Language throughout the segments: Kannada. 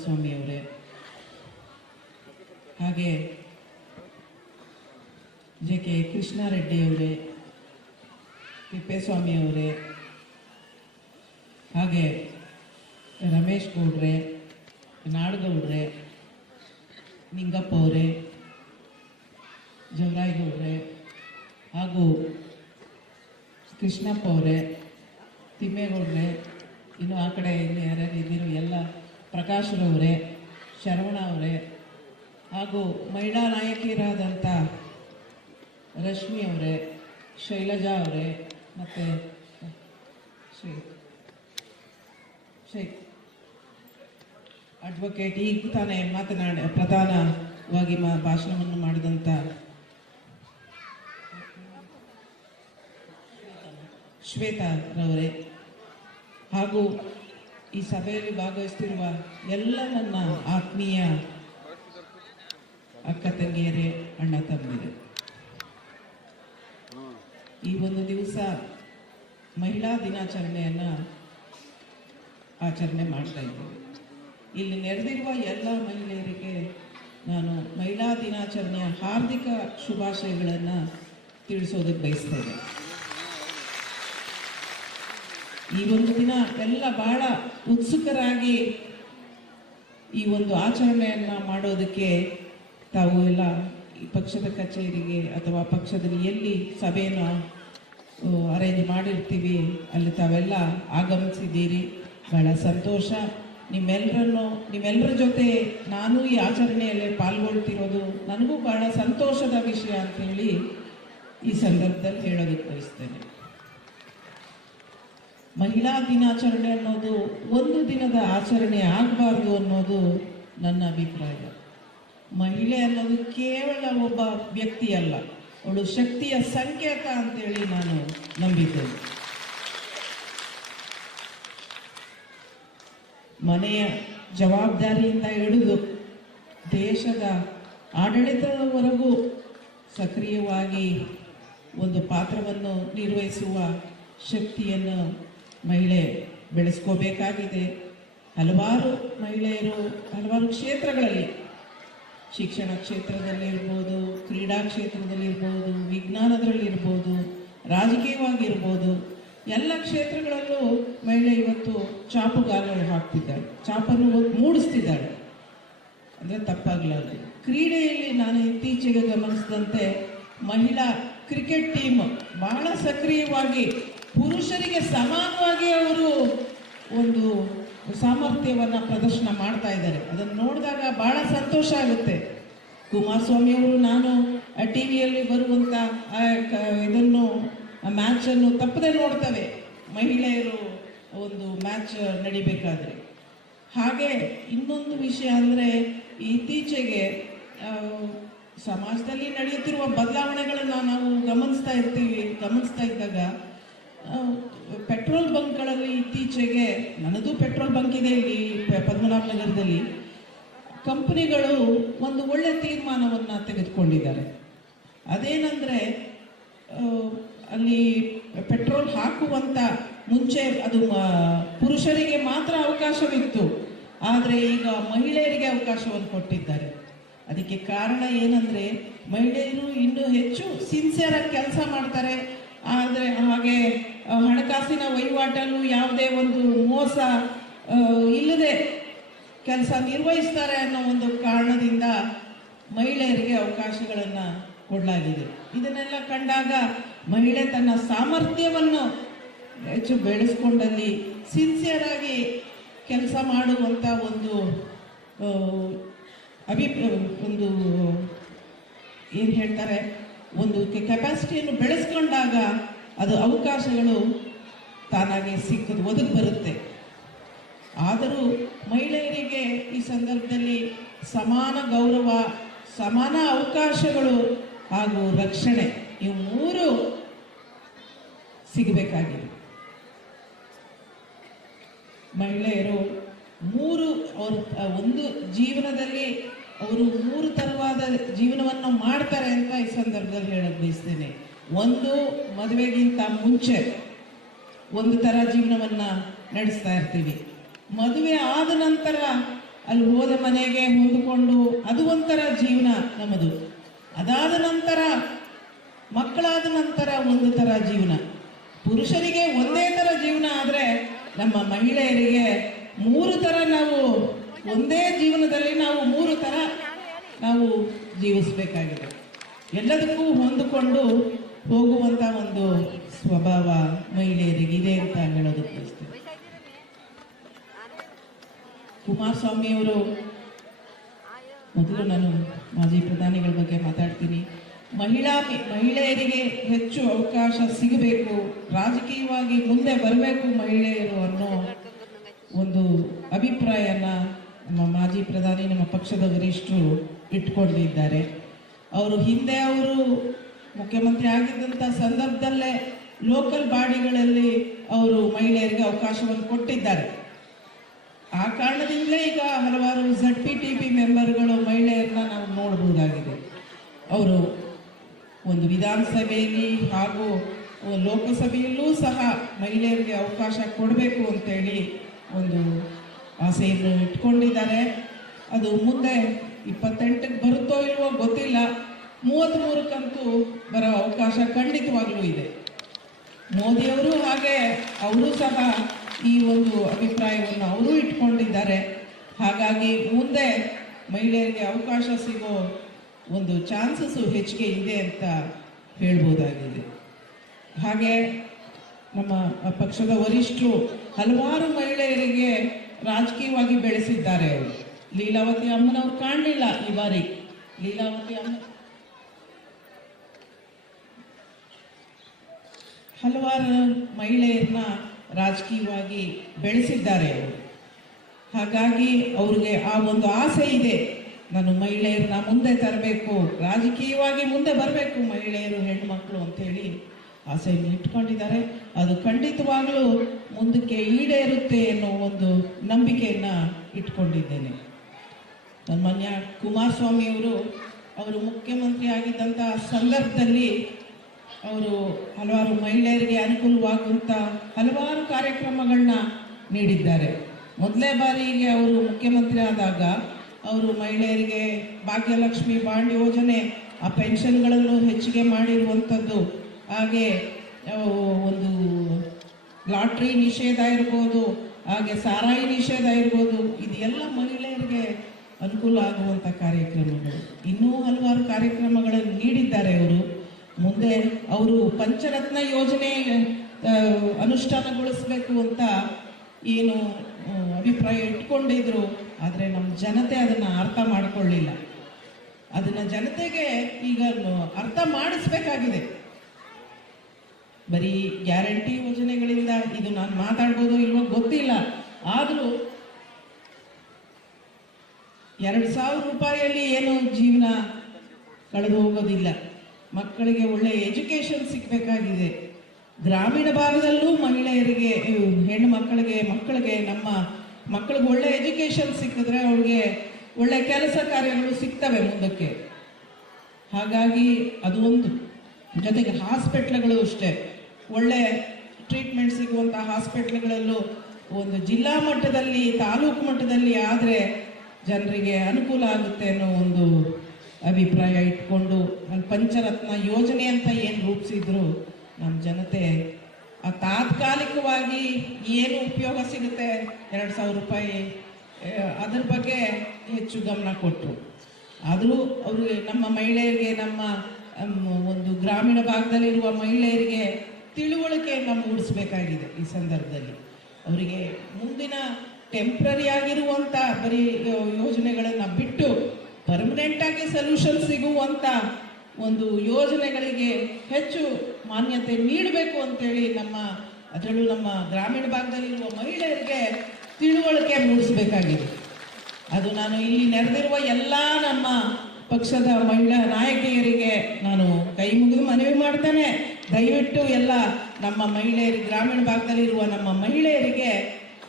ಕುಮಾರಸ್ವಾಮಿ ಅವರೇ, ಹಾಗೆ JK ಕೃಷ್ಣಾರೆಡ್ಡಿ ಅವರೇ, ತಿಪ್ಪೇಸ್ವಾಮಿ ಅವರೇ, ಹಾಗೆ ರಮೇಶ್ ಗೌಡ್ರೆ, ನಾಡಗೌಡ್ರೆ, ನಿಂಗಪ್ಪ ಅವರೇ, ಜವರಾಯಗೌಡ್ರೆ, ಹಾಗೂ ಕೃಷ್ಣಪ್ಪ ಅವರೇ, ತಿಮ್ಮೇಗೌಡ್ರೆ, ಇನ್ನು ಆ ಕಡೆ ಇಲ್ಲಿ ಯಾರ್ಯಾರು ಇದ್ದೀರೋ ಎಲ್ಲ, ಪ್ರಕಾಶ್ರವರೇ, ಶರವಣ ಅವರೇ, ಹಾಗೂ ಮಹಿಳಾ ನಾಯಕಿಯರಾದಂಥ ರಶ್ಮಿ ಅವರೇ, ಶೈಲಜಾ ಅವರೇ, ಮತ್ತು ಅಡ್ವೊಕೇಟ್ ಈಗ ತಾನೇ ಪ್ರಧಾನವಾಗಿ ಭಾಷಣವನ್ನು ಮಾಡಿದಂಥ ಶ್ವೇತಾರವರೇ, ಹಾಗೂ ಈ ಸಭೆಯಲ್ಲಿ ಭಾಗವಹಿಸ್ತಿರುವ ಎಲ್ಲ ನನ್ನ ಆತ್ಮೀಯ ಅಕ್ಕ ತಂಗಿಯರೇ, ಅಣ್ಣ ತಮ್ಮಂದಿರೇ, ಈ ಒಂದು ದಿವಸ ಮಹಿಳಾ ದಿನಾಚರಣೆಯನ್ನು ಆಚರಣೆ ಮಾಡ್ತಾ ಇದ್ದೇವೆ. ಇಲ್ಲಿ ನೆರೆದಿರುವ ಎಲ್ಲ ಮಹಿಳೆಯರಿಗೆ ನಾನು ಮಹಿಳಾ ದಿನಾಚರಣೆಯ ಹಾರ್ದಿಕ ಶುಭಾಶಯಗಳನ್ನು ತಿಳಿಸೋದಕ್ಕೆ ಬಯಸ್ತೇನೆ. ಈ ಒಂದು ದಿನ ಎಲ್ಲ ಬಹಳ ಉತ್ಸುಕರಾಗಿ ಈ ಒಂದು ಆಚರಣೆಯನ್ನು ಮಾಡೋದಕ್ಕೆ ತಾವು ಎಲ್ಲ ಈ ಪಕ್ಷದ ಕಚೇರಿಗೆ ಅಥವಾ ಪಕ್ಷದಲ್ಲಿ ಎಲ್ಲಿ ಸಭೆಯನ್ನು ಅರೇಂಜ್ ಮಾಡಿರ್ತೀವಿ ಅಲ್ಲಿ ತಾವೆಲ್ಲ ಆಗಮಿಸಿದ್ದೀರಿ. ಬಹಳ ಸಂತೋಷ. ನಿಮ್ಮೆಲ್ಲರ ಜೊತೆ ನಾನು ಈ ಆಚರಣೆಯಲ್ಲಿ ಪಾಲ್ಗೊಳ್ತಿರೋದು ನನಗೂ ಬಹಳ ಸಂತೋಷದ ವಿಷಯ ಅಂತೇಳಿ ಈ ಸಂದರ್ಭದಲ್ಲಿ ಹೇಳೋದಕ್ಕೆ ಬಯಸ್ತೇನೆ. ಮಹಿಳಾ ದಿನಾಚರಣೆ ಅನ್ನೋದು ಒಂದು ದಿನದ ಆಚರಣೆ ಆಗಬಾರ್ದು ಅನ್ನೋದು ನನ್ನ ಅಭಿಪ್ರಾಯ. ಮಹಿಳೆ ಅನ್ನೋದು ಕೇವಲ ಒಬ್ಬ ವ್ಯಕ್ತಿ ಅಲ್ಲ, ಅವಳು ಶಕ್ತಿಯ ಸಂಕೇತ ಅಂತೇಳಿ ನಾನು ನಂಬಿದ್ದೇನೆ. ಮನೆಯ ಜವಾಬ್ದಾರಿಯಿಂದ ಹಿಡಿದು ದೇಶದ ಆಡಳಿತದವರೆಗೂ ಸಕ್ರಿಯವಾಗಿ ಒಂದು ಪಾತ್ರವನ್ನು ನಿರ್ವಹಿಸುವ ಶಕ್ತಿಯನ್ನು ಮಹಿಳೆ ಬೆಳೆಸ್ಕೋಬೇಕಾಗಿದೆ. ಹಲವಾರು ಮಹಿಳೆಯರು ಹಲವಾರು ಕ್ಷೇತ್ರಗಳಲ್ಲಿ, ಶಿಕ್ಷಣ ಕ್ಷೇತ್ರದಲ್ಲಿರ್ಬೋದು, ಕ್ರೀಡಾ ಕ್ಷೇತ್ರದಲ್ಲಿರ್ಬೋದು, ವಿಜ್ಞಾನದಲ್ಲಿರ್ಬೋದು, ರಾಜಕೀಯವಾಗಿರ್ಬೋದು, ಎಲ್ಲ ಕ್ಷೇತ್ರಗಳಲ್ಲೂ ಮಹಿಳೆ ಇವತ್ತು ಚಾಪುಗಾಲು ಹಾಕ್ತಿದ್ದಾಳೆ, ಚಾಪನ್ನು ಮೂಡಿಸ್ತಿದ್ದಾಳೆ ಅಂದರೆ ತಪ್ಪಾಗಲಾರದು. ಕ್ರೀಡೆಯಲ್ಲಿ ನಾನು ಇತ್ತೀಚೆಗೆ ಗಮನಿಸಿದಂತೆ ಮಹಿಳಾ ಕ್ರಿಕೆಟ್ ಟೀಮ್ ಬಹಳ ಸಕ್ರಿಯವಾಗಿ ಪುರುಷರಿಗೆ ಸಮಾನವಾಗಿ ಅವರು ಒಂದು ಸಾಮರ್ಥ್ಯವನ್ನು ಪ್ರದರ್ಶನ ಮಾಡ್ತಾ ಇದ್ದಾರೆ. ಅದನ್ನು ನೋಡಿದಾಗ ಬಹಳ ಸಂತೋಷ ಆಗುತ್ತೆ. ಕುಮಾರಸ್ವಾಮಿ ಅವರು ನಾನು ಟಿ ವಿಯಲ್ಲಿ ಬರುವಂಥ ಇದನ್ನು ಮ್ಯಾಚನ್ನು ತಪ್ಪದೆ ನೋಡ್ತವೆ ಮಹಿಳೆಯರು ಒಂದು ಮ್ಯಾಚ್ ನಡಿಬೇಕಾದ್ರೆ. ಹಾಗೆ ಇನ್ನೊಂದು ವಿಷಯ ಅಂದರೆ ಇತ್ತೀಚೆಗೆ ಸಮಾಜದಲ್ಲಿ ನಡೆಯುತ್ತಿರುವ ಬದಲಾವಣೆಗಳನ್ನು ನಾವು ಗಮನಿಸ್ತಾ ಇದ್ದಾಗ ಪೆಟ್ರೋಲ್ ಬಂಕ್ಗಳಲ್ಲಿ ಇತ್ತೀಚೆಗೆ, ನನ್ನದು ಪೆಟ್ರೋಲ್ ಬಂಕ್ ಇದೆ ಇಲ್ಲಿ ಪದ್ಮನಾಭನಗರದಲ್ಲಿ, ಕಂಪನಿಗಳು ಒಂದು ಒಳ್ಳೆ ತೀರ್ಮಾನವನ್ನು ತೆಗೆದುಕೊಂಡಿದ್ದಾರೆ. ಅದೇನೆಂದರೆ ಅಲ್ಲಿ ಪೆಟ್ರೋಲ್ ಹಾಕುವಂಥ ಮುಂಚೆ ಅದು ಪುರುಷರಿಗೆ ಮಾತ್ರ ಅವಕಾಶವಿತ್ತು, ಆದರೆ ಈಗ ಮಹಿಳೆಯರಿಗೆ ಅವಕಾಶವನ್ನು ಕೊಟ್ಟಿದ್ದಾರೆ. ಅದಕ್ಕೆ ಕಾರಣ ಏನಂದರೆ ಮಹಿಳೆಯರು ಇನ್ನೂ ಹೆಚ್ಚು ಸಿನ್ಸಿಯರಾಗಿ ಕೆಲಸ ಮಾಡ್ತಾರೆ. ಆದರೆ ಹಾಗೆ ಹಣಕಾಸಿನ ವಹಿವಾಟಲ್ಲೂ ಯಾವುದೇ ಒಂದು ಮೋಸ ಇಲ್ಲದೆ ಕೆಲಸ ನಿರ್ವಹಿಸ್ತಾರೆ ಅನ್ನೋ ಒಂದು ಕಾರಣದಿಂದ ಮಹಿಳೆಯರಿಗೆ ಅವಕಾಶಗಳನ್ನು ಕೊಡಲಾಗಿದೆ. ಇದನ್ನೆಲ್ಲ ಕಂಡಾಗ ಮಹಿಳೆ ತನ್ನ ಸಾಮರ್ಥ್ಯವನ್ನು ಹೆಚ್ಚು ಬೆಳೆಸ್ಕೊಂಡಲ್ಲಿ ಸಿನ್ಸಿಯರಾಗಿ ಕೆಲಸ ಮಾಡುವಂಥ ಒಂದು ಒಂದು ಏನು ಹೇಳ್ತಾರೆ, ಒಂದು ಕೆಪಾಸಿಟಿಯನ್ನು ಬೆಳೆಸ್ಕೊಂಡಾಗ ಅದು ಅವಕಾಶಗಳು ತಾನಾಗೆ ಒದಗಿ ಬರುತ್ತೆ. ಆದರೂ ಮಹಿಳೆಯರಿಗೆ ಈ ಸಂದರ್ಭದಲ್ಲಿ ಸಮಾನ ಗೌರವ, ಸಮಾನ ಅವಕಾಶಗಳು ಹಾಗೂ ರಕ್ಷಣೆ ಇವು ಮೂರು ಸಿಗಬೇಕಾಗಿದೆ. ಮಹಿಳೆಯರು ಒಂದು ಜೀವನದಲ್ಲಿ ಅವರು ಮೂರು ತರವಾದ ಜೀವನವನ್ನು ಮಾಡ್ತಾರೆ ಅಂತ ಈ ಸಂದರ್ಭದಲ್ಲಿ ಹೇಳಕ್ ಬಯಸ್ತೇನೆ. ಒಂದು, ಮದುವೆಗಿಂತ ಮುಂಚೆ ಒಂದು ಥರ ಜೀವನವನ್ನು ನಡೆಸ್ತಾ ಇರ್ತೀವಿ. ಮದುವೆ ಆದ ನಂತರ ಅಲ್ಲಿ ಹೋದ ಮನೆಗೆ ಹೊಂದಿಕೊಂಡು ಅದು ಒಂಥರ ಜೀವನ ನಮ್ಮದು. ಅದಾದ ನಂತರ ಮಕ್ಕಳಾದ ನಂತರ ಒಂದು ಥರ ಜೀವನ. ಪುರುಷರಿಗೆ ಒಂದೇ ಥರ ಜೀವನ ಆದರೆ ನಮ್ಮ ಮಹಿಳೆಯರಿಗೆ 3 ಥರ ನಾವು ಒಂದೇ ಜೀವನದಲ್ಲಿ ನಾವು 3 ಥರ ನಾವು ಜೀವಿಸಬೇಕಾಗಿದೆ. ಎಲ್ಲದಕ್ಕೂ ಹೊಂದಿಕೊಂಡು ಹೋಗುವಂಥ ಒಂದು ಸ್ವಭಾವ ಮಹಿಳೆಯರಿಗಿದೆ ಅಂತ ಹೇಳೋದಕ್ಕೆ ಬಯಸ್ತೇನೆ. ಕುಮಾರಸ್ವಾಮಿಯವರು, ಮೊದಲು ನಾನು ಮಾಜಿ ಪ್ರಧಾನಿಗಳ ಬಗ್ಗೆ ಮಾತಾಡ್ತೀನಿ. ಮಹಿಳೆಯರಿಗೆ ಹೆಚ್ಚು ಅವಕಾಶ ಸಿಗಬೇಕು, ರಾಜಕೀಯವಾಗಿ ಮುಂದೆ ಬರಬೇಕು ಮಹಿಳೆಯರು ಅನ್ನೋ ಒಂದು ಅಭಿಪ್ರಾಯನ ನಮ್ಮ ಮಾಜಿ ಪ್ರಧಾನಿ, ನಮ್ಮ ಪಕ್ಷದ ವರಿಷ್ಠರು ಇಟ್ಕೊಂಡಿದ್ದಾರೆ. ಅವರು ಹಿಂದೆ ಮುಖ್ಯಮಂತ್ರಿ ಆಗಿದ್ದಂಥ ಸಂದರ್ಭದಲ್ಲೇ ಲೋಕಲ್ ಬಾಡಿಗಳಲ್ಲಿ ಅವರು ಮಹಿಳೆಯರಿಗೆ ಅವಕಾಶವನ್ನು ಕೊಟ್ಟಿದ್ದಾರೆ. ಆ ಕಾರಣದಿಂದಲೇ ಈಗ ಹಲವಾರು ZPTP ಮೆಂಬರ್ಗಳು ಮಹಿಳೆಯರನ್ನ ನಾವು ನೋಡಬಹುದಾಗಿದೆ. ಅವರು ಒಂದು ವಿಧಾನಸಭೆಯಲ್ಲಿ ಹಾಗೂ ಲೋಕಸಭೆಯಲ್ಲೂ ಸಹ ಮಹಿಳೆಯರಿಗೆ ಅವಕಾಶ ಕೊಡಬೇಕು ಅಂತೇಳಿ ಒಂದು ಆಸೆಯನ್ನು ಇಟ್ಕೊಂಡಿದ್ದಾರೆ. ಅದು ಮುಂದೆ 28ಕ್ಕೆ ಬರುತ್ತೋ ಇಲ್ವೋ ಗೊತ್ತಿಲ್ಲ, 33ಕ್ಕಂತೂ ಬರೋ ಅವಕಾಶ ಖಂಡಿತವಾಗ್ಲೂ ಇದೆ. ಮೋದಿಯವರು ಹಾಗೆ ಅವರು ಸಹ ಈ ಒಂದು ಅಭಿಪ್ರಾಯವನ್ನು ಅವರು ಇಟ್ಕೊಂಡಿದ್ದಾರೆ. ಹಾಗಾಗಿ ಮುಂದೆ ಮಹಿಳೆಯರಿಗೆ ಅವಕಾಶ ಸಿಗೋ ಒಂದು ಚಾನ್ಸಸ್ಸು ಹೆಚ್ಚಿಗೆ ಇದೆ ಅಂತ ಹೇಳ್ಬೋದಾಗಿದೆ. ಹಾಗೆ ನಮ್ಮ ಪಕ್ಷದ ವರಿಷ್ಠರು ಹಲವಾರು ಮಹಿಳೆಯರಿಗೆ ರಾಜಕೀಯವಾಗಿ ಬೆಳೆಸಿದ್ದಾರೆ. ಅವರು ಲೀಲಾವತಿ ಅಮ್ಮನವ್ರು ಕಾಣಲಿಲ್ಲ ಈ ಬಾರಿ. ಲೀಲಾವತಿ ಅಮ್ಮ ಹಲವಾರು ಮಹಿಳೆಯರನ್ನ ರಾಜಕೀಯವಾಗಿ ಬೆಳೆಸಿದ್ದಾರೆ ಅವರು. ಹಾಗಾಗಿ ಅವ್ರಿಗೆ ಆ ಒಂದು ಆಸೆ ಇದೆ, ನಾನು ಮಹಿಳೆಯರನ್ನ ಮುಂದೆ ತರಬೇಕು, ರಾಜಕೀಯವಾಗಿ ಮುಂದೆ ಬರಬೇಕು ಮಹಿಳೆಯರು, ಹೆಣ್ಮಕ್ಳು ಅಂತೇಳಿ ಆಸೆಯನ್ನು ಇಟ್ಕೊಂಡಿದ್ದಾರೆ. ಅದು ಖಂಡಿತವಾಗ್ಲೂ ಮುಂದಕ್ಕೆ ಈಡೇರುತ್ತೆ ಅನ್ನೋ ಒಂದು ನಂಬಿಕೆಯನ್ನು ಇಟ್ಕೊಂಡಿದ್ದೇನೆ. ಸನ್ಮಾನ್ಯ ಕುಮಾರಸ್ವಾಮಿಯವರು ಮುಖ್ಯಮಂತ್ರಿ ಆಗಿದ್ದಂಥ ಸಂದರ್ಭದಲ್ಲಿ ಅವರು ಹಲವಾರು ಮಹಿಳೆಯರಿಗೆ ಅನುಕೂಲವಾಗುವಂಥ ಹಲವಾರು ಕಾರ್ಯಕ್ರಮಗಳನ್ನ ನೀಡಿದ್ದಾರೆ. ಮೊದಲೇ ಬಾರಿಗೆ ಅವರು ಮುಖ್ಯಮಂತ್ರಿ ಆದಾಗ ಅವರು ಮಹಿಳೆಯರಿಗೆ ಭಾಗ್ಯಲಕ್ಷ್ಮಿ ಬಾಂಡ್ ಯೋಜನೆ, ಆ ಪೆನ್ಷನ್ಗಳನ್ನು ಹೆಚ್ಚಿಗೆ ಮಾಡಿರುವಂಥದ್ದು, ಹಾಗೆ ಒಂದು ಲಾಟ್ರಿ ನಿಷೇಧ ಇರ್ಬೋದು, ಹಾಗೆ ಸಾರಾಯಿ ನಿಷೇಧ ಇರ್ಬೋದು, ಇದೆಲ್ಲ ಮಹಿಳೆಯರಿಗೆ ಅನುಕೂಲ ಆಗುವಂಥ ಕಾರ್ಯಕ್ರಮಗಳು. ಇನ್ನೂ ಹಲವಾರು ಕಾರ್ಯಕ್ರಮಗಳನ್ನು ನೀಡಿದ್ದಾರೆ ಅವರು. ಮುಂದೆ ಅವರು ಪಂಚರತ್ನ ಯೋಜನೆ ಅನುಷ್ಠಾನಗೊಳಿಸಬೇಕು ಅಂತ ಏನು ಅಭಿಪ್ರಾಯ ಇಟ್ಕೊಂಡಿದ್ರು, ಆದರೆ ನಮ್ಮ ಜನತೆ ಅದನ್ನು ಅರ್ಥ ಮಾಡಿಕೊಳ್ಳಿಲ್ಲ. ಅದನ್ನು ಜನತೆಗೆ ಈಗ ಅರ್ಥ ಮಾಡಿಸ್ಬೇಕಾಗಿದೆ. ಬರೀ ಗ್ಯಾರಂಟಿ ಯೋಜನೆಗಳಿಂದ ಇದು ನಾನು ಮಾತಾಡ್ಬೋದು ಇಲ್ವೋ ಗೊತ್ತಿಲ್ಲ, ಆದರೂ 2,000 ರೂಪಾಯಿಯಲ್ಲಿ ಏನು ಜೀವನ ಕಳೆದು ಹೋಗೋದಿಲ್ಲ. ಮಕ್ಕಳಿಗೆ ಒಳ್ಳೆ ಎಜುಕೇಷನ್ ಸಿಗಬೇಕಾಗಿದೆ. ಗ್ರಾಮೀಣ ಭಾಗದಲ್ಲೂ ಮಹಿಳೆಯರಿಗೆ, ಹೆಣ್ಣು ಮಕ್ಕಳಿಗೆ ನಮ್ಮ ಮಕ್ಕಳಿಗೆ ಒಳ್ಳೆ ಎಜುಕೇಷನ್ ಸಿಕ್ಕಿದ್ರೆ ಅವ್ರಿಗೆ ಒಳ್ಳೆ ಕೆಲಸ ಕಾರ್ಯಗಳು ಸಿಗ್ತವೆ ಮುಂದಕ್ಕೆ. ಹಾಗಾಗಿ ಅದು ಒಂದು. ಜೊತೆಗೆ ಹಾಸ್ಪಿಟ್ಲ್ಗಳು ಅಷ್ಟೇ, ಒಳ್ಳೆ ಟ್ರೀಟ್ಮೆಂಟ್ ಸಿಗುವಂಥ ಹಾಸ್ಪಿಟ್ಲ್ಗಳಲ್ಲೂ ಒಂದು ಜಿಲ್ಲಾ ಮಟ್ಟದಲ್ಲಿ, ತಾಲೂಕು ಮಟ್ಟದಲ್ಲಿ ಆದರೆ ಜನರಿಗೆ ಅನುಕೂಲ ಆಗುತ್ತೆ ಅನ್ನೋ ಒಂದು ಅಭಿಪ್ರಾಯ ಇಟ್ಕೊಂಡು ಪಂಚರತ್ನ ಯೋಜನೆ ಅಂತ ಏನು ರೂಪಿಸಿದ್ರು, ನಮ್ಮ ಜನತೆ ಆ ತಾತ್ಕಾಲಿಕವಾಗಿ ಏನು ಉಪಯೋಗ ಸಿಗುತ್ತೆ 2,000 ರೂಪಾಯಿ, ಅದ್ರ ಬಗ್ಗೆ ಹೆಚ್ಚು ಗಮನ ಕೊಟ್ಟರು. ಆದರೂ ಅವ್ರಿಗೆ, ನಮ್ಮ ಮಹಿಳೆಯರಿಗೆ, ನಮ್ಮ ಒಂದು ಗ್ರಾಮೀಣ ಭಾಗದಲ್ಲಿರುವ ಮಹಿಳೆಯರಿಗೆ ತಿಳುವಳಿಕೆಯನ್ನು ಮೂಡಿಸಬೇಕಾಗಿದೆ. ಈ ಸಂದರ್ಭದಲ್ಲಿ ಅವರಿಗೆ ಮುಂದಿನ ಟೆಂಪ್ರರಿ ಆಗಿರುವಂಥ ಬರೀ ಯೋಜನೆಗಳನ್ನು ಬಿಟ್ಟು ಪರ್ಮನೆಂಟಾಗಿ ಸೊಲ್ಯೂಷನ್ ಸಿಗುವಂಥ ಒಂದು ಯೋಜನೆಗಳಿಗೆ ಹೆಚ್ಚು ಮಾನ್ಯತೆ ನೀಡಬೇಕು ಅಂತೇಳಿ ಅದರಲ್ಲೂ ನಮ್ಮ ಗ್ರಾಮೀಣ ಭಾಗದಲ್ಲಿರುವ ಮಹಿಳೆಯರಿಗೆ ತಿಳುವಳಿಕೆ ಮೂಡಿಸಬೇಕಾಗಿದೆ. ಅದು ನಾನು ಇಲ್ಲಿ ನೆರೆದಿರುವ ಎಲ್ಲ ನಮ್ಮ ಪಕ್ಷದ ಮಹಿಳಾ ನಾಯಕಿಯರಿಗೆ ನಾನು ಕೈ ಮುಗಿದು ಮನವಿ ಮಾಡ್ತೇನೆ. ದಯವಿಟ್ಟು ಎಲ್ಲ ನಮ್ಮ ಮಹಿಳೆಯರಿಗೆ, ಗ್ರಾಮೀಣ ಭಾಗದಲ್ಲಿರುವ ನಮ್ಮ ಮಹಿಳೆಯರಿಗೆ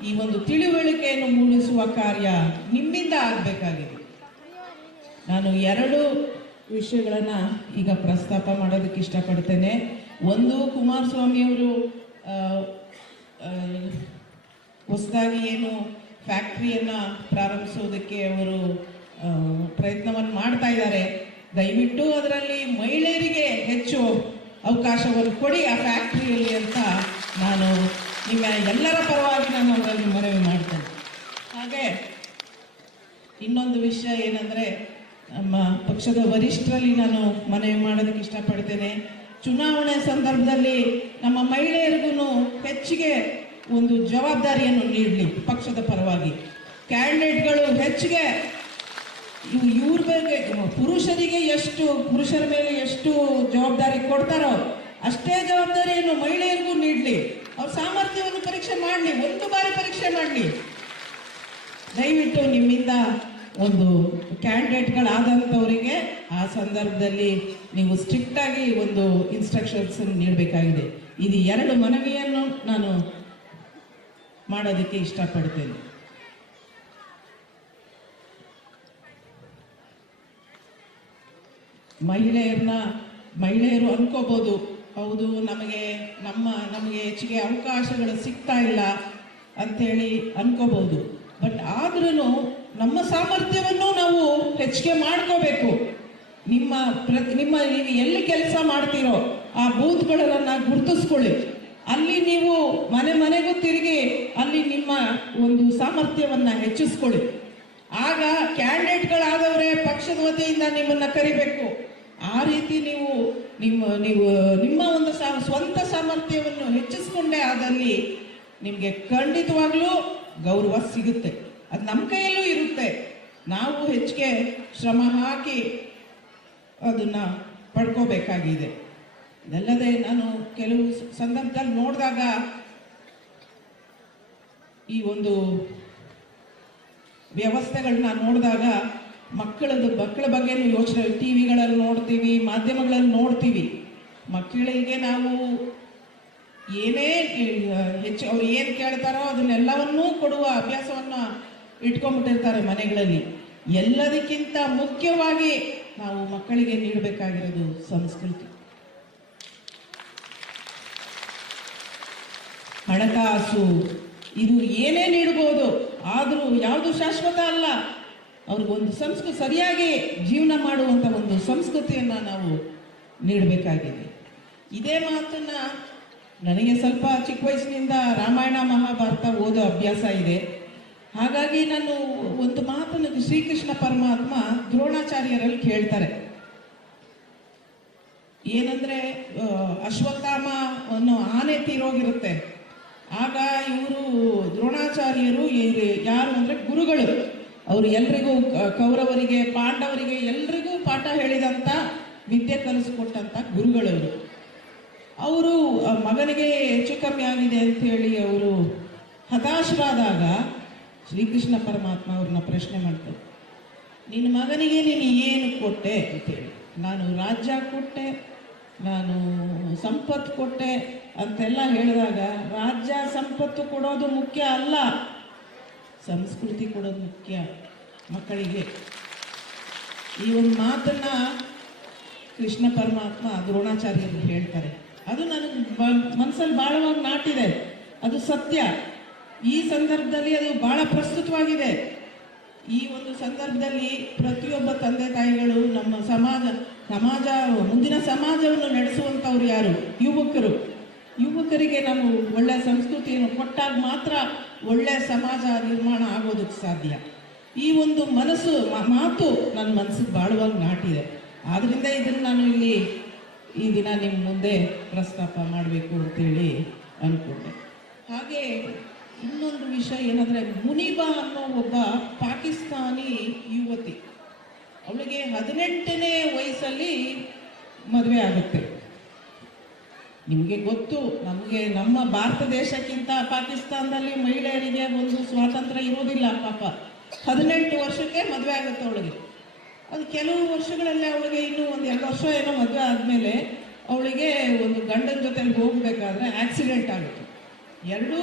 ಈ ಒಂದು ತಿಳುವಳಿಕೆಯನ್ನು ಮೂಡಿಸುವ ಕಾರ್ಯ ನಿಮ್ಮಿಂದ ಆಗಬೇಕಾಗಿದೆ. ನಾನು 2 ವಿಷಯಗಳನ್ನು ಈಗ ಪ್ರಸ್ತಾಪ ಮಾಡೋದಕ್ಕೆ ಇಷ್ಟಪಡ್ತೇನೆ. ಒಂದು, ಕುಮಾರಸ್ವಾಮಿಯವರು ಹೊಸದಾಗಿ ಏನು ಫ್ಯಾಕ್ಟ್ರಿಯನ್ನು ಪ್ರಾರಂಭಿಸೋದಕ್ಕೆ ಅವರು ಪ್ರಯತ್ನವನ್ನು ಮಾಡ್ತಾ ಇದ್ದಾರೆ. ದಯವಿಟ್ಟು ಅದರಲ್ಲಿ ಮಹಿಳೆಯರಿಗೆ ಹೆಚ್ಚು ಅವಕಾಶವನ್ನು ಕೊಡಿ ಆ ಫ್ಯಾಕ್ಟ್ರಿಯಲ್ಲಿ ಅಂತ ನಾನು ನಿಮ್ಮ ಎಲ್ಲರ ಪರವಾಗಿ ನಾನು ಅವರಲ್ಲಿ ಮನವಿ ಮಾಡ್ತೇನೆ. ಹಾಗೆ ಇನ್ನೊಂದು ವಿಷಯ ಏನಂದರೆ, ನಮ್ಮ ಪಕ್ಷದ ವರಿಷ್ಠರಲ್ಲಿ ನಾನು ಮನವಿ ಮಾಡೋದಕ್ಕೆ ಇಷ್ಟಪಡ್ತೇನೆ. ಚುನಾವಣೆ ಸಂದರ್ಭದಲ್ಲಿ ನಮ್ಮ ಮಹಿಳೆಯರಿಗೂ ಹೆಚ್ಚಿಗೆ ಒಂದು ಜವಾಬ್ದಾರಿಯನ್ನು ನೀಡಲಿ. ಪಕ್ಷದ ಪರವಾಗಿ ಕ್ಯಾಂಡಿಡೇಟ್ಗಳು ಹೆಚ್ಚಿಗೆ ಇವ್ರ ಬಗ್ಗೆ ಪುರುಷರ ಮೇಲೆ ಎಷ್ಟು ಜವಾಬ್ದಾರಿ ಕೊಡ್ತಾರೋ ಅಷ್ಟೇ ಜವಾಬ್ದಾರಿಯನ್ನು ಮಹಿಳೆಯರಿಗೂ ನೀಡಲಿ. ಅವ್ರ ಸಾಮರ್ಥ್ಯವನ್ನು ಪರೀಕ್ಷೆ ಮಾಡಲಿ, ಒಂದು ಬಾರಿ ಪರೀಕ್ಷೆ ಮಾಡಲಿ. ದಯವಿಟ್ಟು ನಿಮ್ಮಿಂದ ಒಂದು ಕ್ಯಾಂಡಿಡೇಟ್ಗಳಾದಂಥವರಿಗೆ ಆ ಸಂದರ್ಭದಲ್ಲಿ ನೀವು ಸ್ಟ್ರಿಕ್ಟ್ ಆಗಿ ಒಂದು ಇನ್ಸ್ಟ್ರಕ್ಷನ್ಸ್ ನೀಡಬೇಕಾಗಿದೆ. ಇದು 2 ಮನವಿಯನ್ನು ನಾನು ಮಾಡೋದಕ್ಕೆ ಇಷ್ಟಪಡ್ತೇನೆ. ಮಹಿಳೆಯರು ಅನ್ಕೋಬಹುದು, ಹೌದು ನಮಗೆ ಹೆಚ್ಚಿಗೆ ಅವಕಾಶಗಳು ಸಿಗ್ತಾ ಇಲ್ಲ ಅಂಥೇಳಿ ಅನ್ಕೋಬಹುದು. ಬಟ್ ಆದ್ರೂ ನಮ್ಮ ಸಾಮರ್ಥ್ಯವನ್ನು ನಾವು ಹೆಚ್ಚಿಗೆ ಮಾಡ್ಕೋಬೇಕು. ನೀವು ಎಲ್ಲಿ ಕೆಲಸ ಮಾಡ್ತೀರೋ ಆ ಬೂತ್ಗಳನ್ನು ಗುರುತಿಸ್ಕೊಳ್ಳಿ. ಅಲ್ಲಿ ನೀವು ಮನೆಗೂ ತಿರುಗಿ ಅಲ್ಲಿ ನಿಮ್ಮ ಒಂದು ಸಾಮರ್ಥ್ಯವನ್ನು ಹೆಚ್ಚಿಸ್ಕೊಳ್ಳಿ. ಆಗ ಕ್ಯಾಂಡಿಡೇಟ್ಗಳಾದವರೇ ಪಕ್ಷದ ವತಿಯಿಂದ ನಿಮ್ಮನ್ನು ಕರಿಬೇಕು. ಆ ರೀತಿ ನೀವು ನಿಮ್ಮ ಒಂದು ಸ್ವಂತ ಸಾಮರ್ಥ್ಯವನ್ನು ಹೆಚ್ಚಿಸ್ಕೊಂಡೇ ಆದಲ್ಲಿ ನಿಮಗೆ ಖಂಡಿತವಾಗ್ಲೂ ಗೌರವ ಸಿಗುತ್ತೆ. ಅದು ನಮ್ಮ ಕೈಯಲ್ಲೂ ಇರುತ್ತೆ. ನಾವು ಹೆಚ್ಚಿಗೆ ಶ್ರಮ ಹಾಕಿ ಅದನ್ನು ಪಡ್ಕೋಬೇಕಾಗಿದೆ. ಇದಲ್ಲದೆ ನಾನು ಕೆಲವು ಸಂದರ್ಭದಲ್ಲಿ ನೋಡಿದಾಗ ಈ ಒಂದು ವ್ಯವಸ್ಥೆಗಳನ್ನ ನೋಡಿದಾಗ ಮಕ್ಕಳ ಬಗ್ಗೆ ಯೋಚನೆ, ಟಿವಿಗಳಲ್ಲಿ ನೋಡ್ತೀವಿ, ಮಾಧ್ಯಮಗಳಲ್ಲಿ ನೋಡ್ತೀವಿ. ಮಕ್ಕಳಿಗೆ ನಾವು ಏನೇ ಹೆಚ್ಚು ಅವ್ರು ಏನು ಕೇಳ್ತಾರೋ ಅದನ್ನೆಲ್ಲವನ್ನೂ ಕೊಡುವ ಅಭ್ಯಾಸವನ್ನು ಇಟ್ಕೊಂಡ್ಬಿಟ್ಟಿರ್ತಾರೆ ಮನೆಗಳಲ್ಲಿ. ಎಲ್ಲದಕ್ಕಿಂತ ಮುಖ್ಯವಾಗಿ ನಾವು ಮಕ್ಕಳಿಗೆ ನೀಡಬೇಕಾಗಿರೋದು ಸಂಸ್ಕೃತಿ. ಹಣಕಾಸು ಇದು ಏನೇ ನೀಡಬಹುದು, ಆದರೂ ಯಾವುದು ಶಾಶ್ವತ ಅಲ್ಲ. ಅವ್ರಿಗೊಂದು ಸರಿಯಾಗಿ ಜೀವನ ಮಾಡುವಂಥ ಒಂದು ಸಂಸ್ಕೃತಿಯನ್ನು ನಾವು ನೀಡಬೇಕಾಗಿದೆ. ಇದೇ ಮಾತನ್ನ ನನಗೆ ಸ್ವಲ್ಪ ಚಿಕ್ಕ ವಯಸ್ಸಿನಿಂದ ರಾಮಾಯಣ ಮಹಾಭಾರತ ಓದೋ ಅಭ್ಯಾಸ ಇದೆ. ಹಾಗಾಗಿ ನಾನು ಒಂದು ಮಾತನ್ನು ಶ್ರೀಕೃಷ್ಣ ಪರಮಾತ್ಮ ದ್ರೋಣಾಚಾರ್ಯರಲ್ಲಿ ಕೇಳ್ತಾರೆ. ಏನಂದ್ರೆ ಅಶ್ವತ್ಥಾಮ ಅನ್ನೋ ಆನೆ ತೀರೋಗಿರುತ್ತೆ. ಆಗ ಇವರು ದ್ರೋಣಾಚಾರ್ಯರು ಯಾರು ಅಂದ್ರೆ ಗುರುಗಳು. ಅವರು ಎಲ್ರಿಗೂ, ಕೌರವರಿಗೆ, ಪಾಂಡವರಿಗೆ ಎಲ್ರಿಗೂ ಪಾಠ ಹೇಳಿದಂಥ, ವಿದ್ಯೆ ಕಲಿಸ್ಕೊಟ್ಟಂಥ ಗುರುಗಳವರು. ಅವರು ಮಗನಿಗೆ ಹೆಚ್ಚು ಕಮ್ಮಿ ಆಗಿದೆ ಅಂತ ಹೇಳಿ ಅವರು ಹತಾಶರಾದಾಗ ಶ್ರೀಕೃಷ್ಣ ಪರಮಾತ್ಮ ಅವ್ರನ್ನ ಪ್ರಶ್ನೆ ಮಾಡ್ತಾರೆ, ನಿನ್ನ ಮಗನಿಗೆ ನೀನು ಏನು ಕೊಟ್ಟೆ ಅಂತೇಳಿ. ನಾನು ರಾಜ್ಯ ಕೊಟ್ಟೆ, ನಾನು ಸಂಪತ್ತು ಕೊಟ್ಟೆ ಅಂತೆಲ್ಲ ಹೇಳಿದಾಗ, ರಾಜ್ಯ ಸಂಪತ್ತು ಕೊಡೋದು ಮುಖ್ಯ ಅಲ್ಲ, ಸಂಸ್ಕೃತಿ ಕೊಡೋದು ಮುಖ್ಯ ಮಕ್ಕಳಿಗೆ. ಈ ಒಂದು ಮಾತನ್ನ ಕೃಷ್ಣ ಪರಮಾತ್ಮ ದ್ರೋಣಾಚಾರ್ಯರು ಹೇಳ್ತಾರೆ. ಅದು ನನಗೆ ಮನಸ್ಸಲ್ಲಿ ಬಹಳವಾಗಿ ನಾಟಿದೆ. ಅದು ಸತ್ಯ. ಈ ಸಂದರ್ಭದಲ್ಲಿ ಅದು ಬಹಳ ಪ್ರಸ್ತುತವಾಗಿದೆ. ಈ ಒಂದು ಸಂದರ್ಭದಲ್ಲಿ ಪ್ರತಿಯೊಬ್ಬ ತಂದೆ ತಾಯಿಗಳು ನಮ್ಮ ಸಮಾಜ ಮುಂದಿನ ಸಮಾಜವನ್ನು ನಡೆಸುವಂಥವ್ರು ಯಾರು? ಯುವಕರಿಗೆ ನಾವು ಒಳ್ಳೆಯ ಸಂಸ್ಕೃತಿಯನ್ನು ಕೊಟ್ಟಾಗ ಮಾತ್ರ ಒಳ್ಳೆಯ ಸಮಾಜ ನಿರ್ಮಾಣ ಆಗೋದಕ್ಕೆ ಸಾಧ್ಯ. ಈ ಒಂದು ಮಾತು ನನ್ನ ಮನಸ್ಸಿಗೆ ಬಾಳುವಾಗಿ ನಾಟಿದೆ. ಆದ್ದರಿಂದ ಇದನ್ನು ನಾನು ಈ ದಿನ ನಿಮ್ಮ ಮುಂದೆ ಪ್ರಸ್ತಾಪ ಮಾಡಬೇಕು ಅಂತೇಳಿ ಅಂದ್ಕೊಂಡೆ. ಹಾಗೆ ಇನ್ನೊಂದು ವಿಷಯ ಏನಂದರೆ, ಮುನಿಬಾ ಅನ್ನೋ ಒಬ್ಬ ಪಾಕಿಸ್ತಾನಿ ಯುವತಿ, ಅವಳಿಗೆ 18ನೇ ವಯಸ್ಸಲ್ಲಿ ಮದುವೆ ಆಗುತ್ತೆ. ನಿಮಗೆ ಗೊತ್ತು, ನಮ್ಮ ಭಾರತ ದೇಶಕ್ಕಿಂತ ಪಾಕಿಸ್ತಾನದಲ್ಲಿ ಮಹಿಳೆಯರಿಗೆ ಒಂದು ಸ್ವಾತಂತ್ರ್ಯ ಇರೋದಿಲ್ಲ. ಪಾಪ 18 ವರ್ಷಕ್ಕೆ ಮದುವೆ ಆಗುತ್ತೆ ಅವಳಿಗೆ. ಅದು ಕೆಲವು ವರ್ಷಗಳಲ್ಲೇ ಅವಳಿಗೆ ಇನ್ನೂ 1-2 ವರ್ಷ ಏನೋ ಮದುವೆ ಆದಮೇಲೆ ಅವಳಿಗೆ ಒಂದು ಗಂಡನ ಜೊತೆಲಿ ಹೋಗಬೇಕಾದ್ರೆ ಆಕ್ಸಿಡೆಂಟ್ ಆಗುತ್ತೆ. ಎರಡೂ